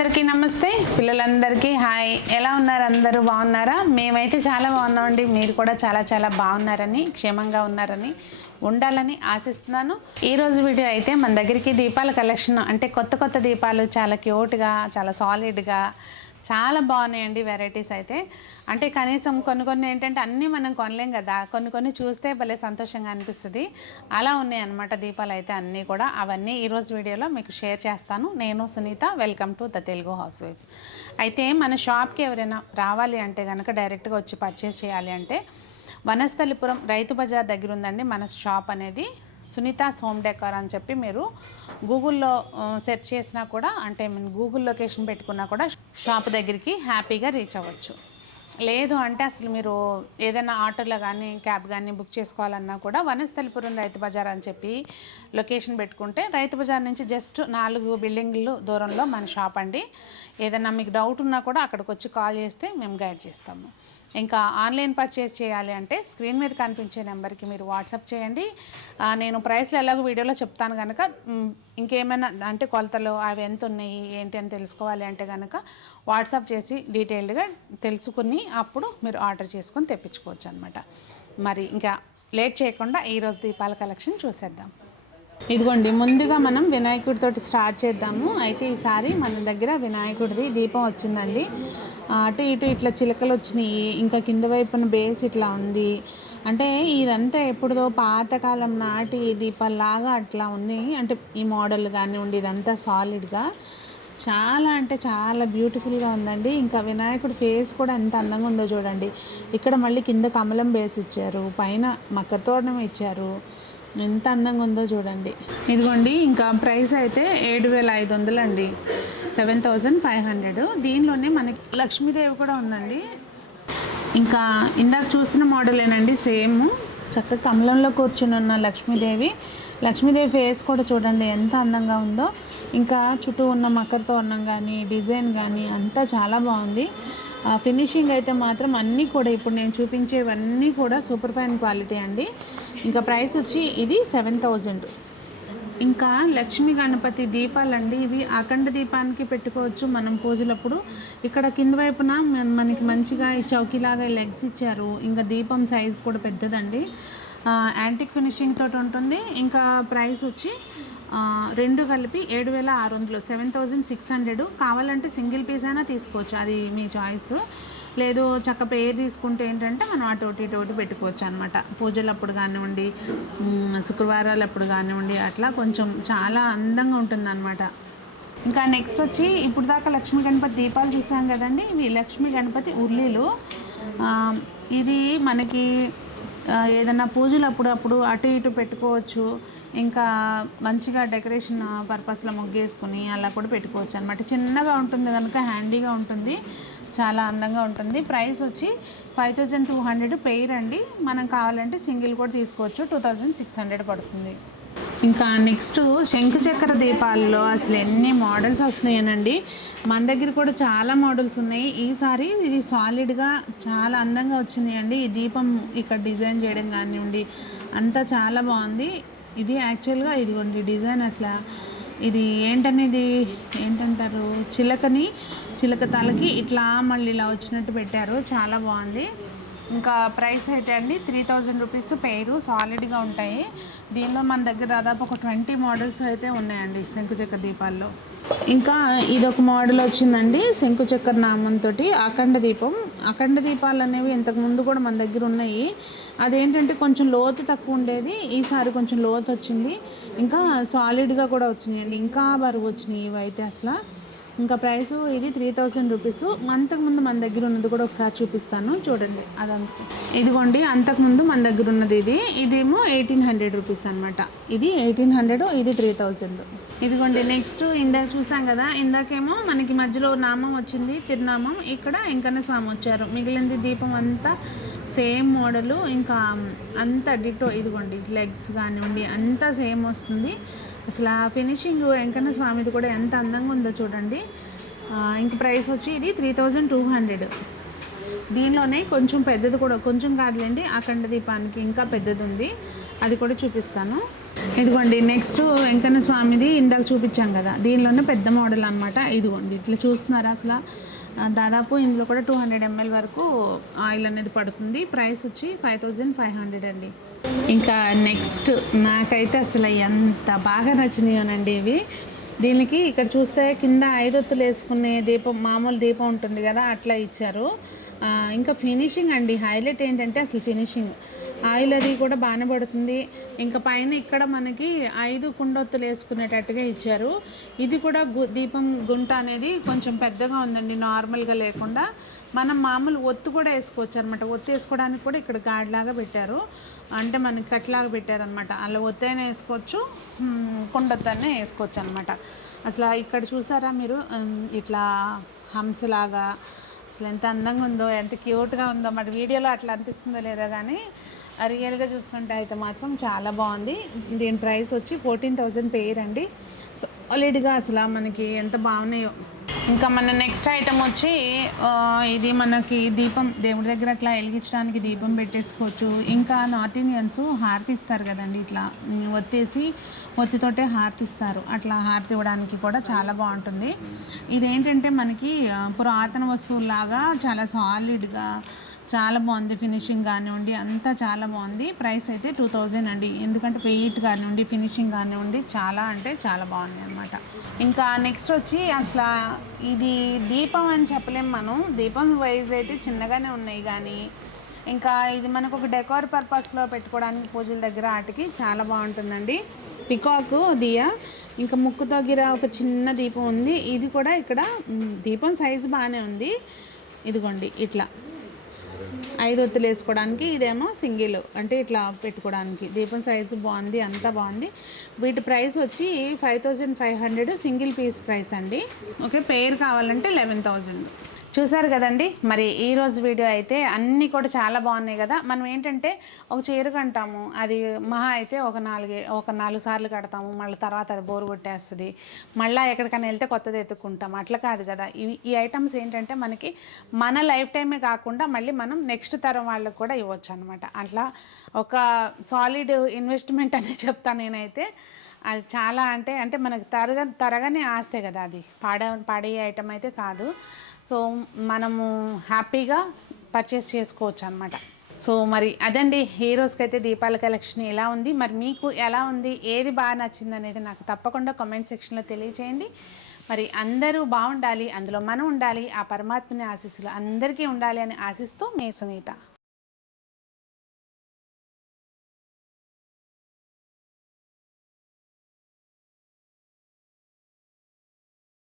అందరికీ నమస్తే, పిల్లలందరికీ హాయ్. ఎలా ఉన్నారు? అందరూ బాగున్నారా? మేమైతే చాలా బాగున్నామండి. మీరు కూడా చాలా చాలా బాగున్నారని, క్షేమంగా ఉన్నారని, ఉండాలని ఆశిస్తున్నాను. ఈరోజు వీడియో అయితే మన దగ్గరికి దీపాల కలెక్షన్, అంటే కొత్త కొత్త దీపాలు చాలా క్యూట్గా, చాలా సాలిడ్గా, చాలా బాగున్నాయండి వెరైటీస్ అయితే. అంటే కనీసం కొన్ని ఏంటంటే అన్నీ మనం కొనలేం కదా, కొన్ని చూస్తే భలే సంతోషంగా అనిపిస్తుంది. అలా ఉన్నాయి అన్నమాట దీపాలు అయితే అన్నీ కూడా. అవన్నీ ఈరోజు వీడియోలో మీకు షేర్ చేస్తాను. నేను Sunitha, welcome to the Telugu housewife. అయితే మన షాప్కి ఎవరైనా రావాలి అంటే కనుక, డైరెక్ట్గా వచ్చి పర్చేస్ చేయాలి అంటే వనస్థలిపురం రైతు బజార్ దగ్గర ఉందండి మన షాప్ అనేది. సునీతాస్ హోమ్ డెకార్ అని చెప్పి మీరు గూగుల్లో సెర్చ్ చేసినా కూడా, అంటే గూగుల్ లొకేషన్ పెట్టుకున్నా కూడా షాప్ దగ్గరికి హ్యాపీగా రీచ్ అవ్వచ్చు. లేదు అంటే అసలు మీరు ఏదైనా ఆటోలో కానీ క్యాబ్ కానీ బుక్ చేసుకోవాలన్నా కూడా వనస్థలిపురం రైతు బజార్ అని చెప్పి లొకేషన్ పెట్టుకుంటే, రైతు బజార్ నుంచి జస్ట్ 4 బిల్డింగ్లు దూరంలో మన షాప్ అండి. ఏదైనా మీకు డౌట్ ఉన్నా కూడా అక్కడికి వచ్చి కాల్ చేస్తే మేము గైడ్ చేస్తాము. ఇంకా ఆన్లైన్ పర్చేస్ చేయాలి అంటే స్క్రీన్ మీద కనిపించే నెంబర్కి మీరు వాట్సాప్ చేయండి. నేను ప్రైస్లు ఎలాగో వీడియోలో చెప్తాను కనుక, ఇంకేమైనా అంటే కొలతలు అవి ఎంత ఉన్నాయి ఏంటి అని తెలుసుకోవాలి అంటే కనుక వాట్సాప్ చేసి డీటెయిల్డ్గా తెలుసుకుని అప్పుడు మీరు ఆర్డర్ చేసుకొని తెప్పించుకోవచ్చు అనమాట. మరి ఇంకా లేట్ చేయకుండా ఈరోజు దీపాల కలెక్షన్ చూసేద్దాం. ఇదిగోండి, ముందుగా మనం వినాయకుడితోటి స్టార్ట్ చేద్దాము. అయితే ఈసారి మన దగ్గర వినాయకుడిది దీపం వచ్చిందండి. అటు ఇటు ఇట్లా చిలకలు వచ్చినాయి, ఇంకా కింద వైపున బేస్ ఇట్లా ఉంది. అంటే ఇదంతా ఎప్పుడుదో పాతకాలం నాటి దీపాల్లాగా అట్లా ఉంది. అంటే ఈ మోడల్ కానివ్వండి, ఇదంతా సాలిడ్గా చాలా అంటే చాలా బ్యూటిఫుల్గా ఉందండి. ఇంకా వినాయకుడి ఫేస్ కూడా ఎంత అందంగా ఉందో చూడండి. ఇక్కడ మళ్ళీ కింద కమలం బేస్ ఇచ్చారు, పైన మకర తోరణం ఇచ్చారు. ఎంత అందంగా ఉందో చూడండి. ఇదిగోండి, ఇంకా ప్రైస్ అయితే 7,500 అండి, 7,500. దీనిలోనే మనకి లక్ష్మీదేవి కూడా ఉందండి. ఇంకా ఇందాక చూసిన మోడలేనండి, సేమ్ చక్కగా కమలంలో కూర్చుని ఉన్న లక్ష్మీదేవి ఫేస్ కూడా చూడండి ఎంత అందంగా ఉందో. ఇంకా చుట్టూ ఉన్న మకర తోరణం కానీ, డిజైన్ కానీ అంతా చాలా బాగుంది. ఫినిషింగ్ అయితే మాత్రం అన్నీ కూడా ఇప్పుడు నేను చూపించేవన్నీ కూడా సూపర్ ఫైన్ క్వాలిటీ అండి. ఇంకా ప్రైస్ వచ్చి ఇది 7,000. ఇంకా లక్ష్మీ గణపతి దీపాలండి ఇవి. అఖండ దీపానికి పెట్టుకోవచ్చు మనం పూజలప్పుడు. ఇక్కడ కింద వైపున మనకి మంచిగా ఈ చౌకీలాగా లెగ్స్ ఇచ్చారు. ఇంకా దీపం సైజ్ కూడా పెద్దదండి, యాంటిక్ ఫినిషింగ్ తోటి ఉంటుంది. ఇంకా ప్రైస్ వచ్చి 2 కలిపి 7,600, 7,600. కావాలంటే సింగిల్ పీస్ అయినా తీసుకోవచ్చు, అది మీ చాయిస్. లేదు చక్క పేరు తీసుకుంటే ఏంటంటే మనం అటోటి ఇటోటి పెట్టుకోవచ్చు అనమాట. పూజలప్పుడు కానివ్వండి, శుక్రవారాలప్పుడు కానివ్వండి, అట్లా కొంచెం చాలా అందంగా ఉంటుందన్నమాట. ఇంకా నెక్స్ట్ వచ్చి ఇప్పుడు దాకా లక్ష్మీ గణపతి దీపాలు చూసాం కదండి, ఇవి లక్ష్మీ గణపతి ఉర్లీలు. ఇది మనకి ఏదైనా పూజలు అప్పుడు అటు ఇటు పెట్టుకోవచ్చు. ఇంకా మంచిగా డెకరేషన్ పర్పస్లో ముగ్గేసుకుని అలా కూడా పెట్టుకోవచ్చు అనమాట. చిన్నగా ఉంటుంది కనుక హ్యాండీగా ఉంటుంది, చాలా అందంగా ఉంటుంది. ప్రైస్ వచ్చి 5,200 పెయిర్ అండి. మనం కావాలంటే సింగిల్ కూడా తీసుకోవచ్చు, 2,600 పడుతుంది. ఇంకా నెక్స్ట్ శంకు చక్ర దీపాల్లో అసలు ఎన్ని మోడల్స్ వస్తున్నాయనండి. మన దగ్గర కూడా చాలా మోడల్స్ ఉన్నాయి. ఈసారి ఇది సాలిడ్గా చాలా అందంగా వచ్చినాయండి. ఈ దీపం ఇక్కడ డిజైన్ చేయడం కానివ్వండి అంతా చాలా బాగుంది. ఇది యాక్చువల్గా ఇదిగోండి డిజైన్, అసలు ఇది ఏంటంటారు, చిలక తలకి ఇట్లా మళ్ళీ ఇలా వచ్చినట్టు పెట్టారు, చాలా బాగుంది. ఇంకా ప్రైస్ అయితే అండి 3,000 రూపీస్ పెయిరు, సాలిడ్గా ఉంటాయి. దీనిలో మన దగ్గర దాదాపు ఒక 20 మోడల్స్ అయితే ఉన్నాయండి శంకుచక్ర దీపాల్లో. ఇంకా ఇదొక మోడల్ వచ్చిందండి శంకుచక్ర నామంతో అఖండ దీపాలు అనేవి ఇంతకుముందు కూడా మన దగ్గర ఉన్నాయి. అదేంటంటే కొంచెం లోతు తక్కువ ఉండేది, ఈసారి కొంచెం లోతు వచ్చింది. ఇంకా సాలిడ్గా కూడా వచ్చినాయండి, ఇంకా బరువు వచ్చినాయి ఇవైతే అసలు. ఇంకా ప్రైసు ఇది 3,000 రూపీస్. అంతకుముందు మన దగ్గర ఉన్నది కూడా ఒకసారి చూపిస్తాను చూడండి. అదంతా ఇదిగోండి, అంతకుముందు మన దగ్గర ఉన్నది ఇదేమో 1,800 రూపీస్ అనమాట. ఇది 1,800, ఇది 3,000. ఇదిగోండి నెక్స్ట్ ఇందాక చూసాం కదా, ఇందాకేమో మనకి మధ్యలో నామం వచ్చింది, తిరునామం. ఇక్కడ వెంకన్న స్వామి వచ్చారు. మిగిలింది దీపం అంతా సేమ్ మోడలు, ఇంకా అంతా డిటో. ఇదిగోండి లెగ్స్ కానివ్వండి అంతా సేమ్ వస్తుంది. అసలు ఆ ఫినిషింగ్ వెంకన్న స్వామిది కూడా ఎంత అందంగా ఉందో చూడండి. ఇంక ప్రైస్ వచ్చి ఇది 3,200. దీనిలోనే కొంచెం పెద్దది కూడా, కొంచెం కాదులేండి, అఖండ దీపానికి ఇంకా పెద్దది ఉంది, అది కూడా చూపిస్తాను. ఇదిగోండి నెక్స్ట్ వెంకన్న స్వామిది ఇందాక చూపించాం కదా, దీనిలోనే పెద్ద మోడల్ అనమాట. ఇదిగోండి ఇట్లా చూస్తున్నారా అసలు దాదాపు ఇందులో కూడా 200 ml వరకు ఆయిల్ అనేది పడుతుంది. ప్రైస్ వచ్చి 5500 అండి. ఇంకా నెక్స్ట్ నాకైతే అసలు ఎంత బాగా నచ్చినాయోనండి ఇవి. దీనికి ఇక్కడ చూస్తే కింద 5 ఒత్తులు వేసుకునే దీపం, మామూలు దీపం ఉంటుంది కదా, అట్లా ఇచ్చారు. ఇంకా ఫినిషింగ్ అండి, హైలైట్ ఏంటంటే అసలు ఫినిషింగ్, ఆయిల్ అది కూడా బాగానే పడుతుంది. ఇంకా పైన ఇక్కడ మనకి 5 కుండొత్తులు వేసుకునేటట్టుగా ఇచ్చారు. ఇది కూడా దీపం గుంట అనేది కొంచెం పెద్దగా ఉందండి, నార్మల్గా లేకుండా మనం మామూలు ఒత్తు కూడా వేసుకోవచ్చు అనమాట. ఒత్తు వేసుకోవడానికి కూడా ఇక్కడ గాడిలాగా పెట్టారు, అంటే మనకి కట్లాగా పెట్టారనమాట. అలా ఒత్తు అయినా వేసుకోవచ్చు, కుండొత్తైనా వేసుకోవచ్చు అనమాట. అసలు ఇక్కడ చూసారా మీరు, ఇట్లా హంసలాగా అసలు ఎంత అందంగా ఉందో, ఎంత క్యూట్గా ఉందో. మరి వీడియోలో అట్లా అనిపిస్తుందో లేదో కానీ రియల్గా చూస్తుంటే అయితే మాత్రం చాలా బాగుంది. దీని ప్రైస్ వచ్చి 14,000 పెయిర్ అండి. సాలిడ్గా అసలు మనకి ఎంత బాగున్నాయో. ఇంకా మన నెక్స్ట్ ఐటమ్ వచ్చి ఇది మనకి దీపం, దేవుడి దగ్గర అట్లా వెలిగించడానికి దీపం పెట్టేసుకోవచ్చు. ఇంకా నార్త్ ఇండియన్స్ హారతి ఇస్తారు కదండి, ఇట్లా ఒత్తేసి ఒత్తితోటే హారతి ఇస్తారు. అట్లా హారతి ఇవ్వడానికి కూడా చాలా బాగుంటుంది. ఇదేంటంటే మనకి పురాతన వస్తువులాగా చాలా సాలిడ్గా చాలా బాగుంది. ఫినిషింగ్ కానివ్వండి అంతా చాలా బాగుంది. ప్రైస్ అయితే 2000 అండి. ఎందుకంటే వెయిట్ కానివ్వండి, ఫినిషింగ్ కానివ్వండి చాలా అంటే చాలా బాగుంది అనమాట. ఇంకా నెక్స్ట్ వచ్చి అసలు ఇది దీపం అని చెప్పలేము మనం, దీపం వైజ్ అయితే చిన్నగానే ఉన్నాయి కానీ ఇంకా ఇది మనకు ఒక డెకోర్ పర్పస్లో పెట్టుకోవడానికి పూజల దగ్గర వాటికి చాలా బాగుంటుందండి. పికాకు దియా, ఇంకా ముక్కు దగ్గర ఒక చిన్న దీపం ఉంది. ఇది కూడా ఇక్కడ దీపం సైజు బాగానే ఉంది. ఇదిగోండి ఇట్లా 5 ఒత్తులు వేసుకోవడానికి, ఇదేమో సింగిల్ అంటే ఇట్లా పెట్టుకోవడానికి. దీపం సైజు బాగుంది, అంతా బాగుంది. వీటి ప్రైస్ వచ్చి 5500 సింగిల్ పీస్ ప్రైస్ అండి. ఓకే, పేర్ కావాలంటే 11,000. చూసారు కదండి, మరి ఈరోజు వీడియో అయితే అన్నీ కూడా చాలా బాగున్నాయి కదా. మనం ఏంటంటే ఒక చీర కంటాము, అది మహా అయితే ఒక 4 సార్లు కడతాము, మళ్ళీ తర్వాత అది బోరు కొట్టేస్తుంది, మళ్ళీ ఎక్కడికైనా వెళ్తే కొత్తది ఎత్తుక్కుంటాం. అట్లా కాదు కదా, ఈ ఐటమ్స్ ఏంటంటే మనకి మన లైఫ్ టైమే కాకుండా మళ్ళీ మనం నెక్స్ట్ తరం వాళ్ళకి కూడా ఇవ్వచ్చు అనమాట. అట్లా ఒక సాలిడ్ ఇన్వెస్ట్మెంట్ అనే చెప్తాను నేనైతే. అది చాలా అంటే మనకు తరగని ఆస్తే కదా, అది పాడే ఐటమ్ అయితే కాదు. సో మనము హ్యాపీగా పర్చేస్ చేసుకోవచ్చు అనమాట. సో మరి అదండి ఈ రోజుకైతే దీపాల కలెక్షన్ ఎలా ఉంది, మరి మీకు ఎలా ఉంది, ఏది బాగా నచ్చింది అనేది నాకు తప్పకుండా కామెంట్ సెక్షన్లో తెలియచేయండి. మరి అందరూ బాగుండాలి, అందులో మనం ఉండాలి, ఆ పరమాత్మని ఆశీస్సులు అందరికీ ఉండాలి అని ఆశిస్తూ మీ సునీత.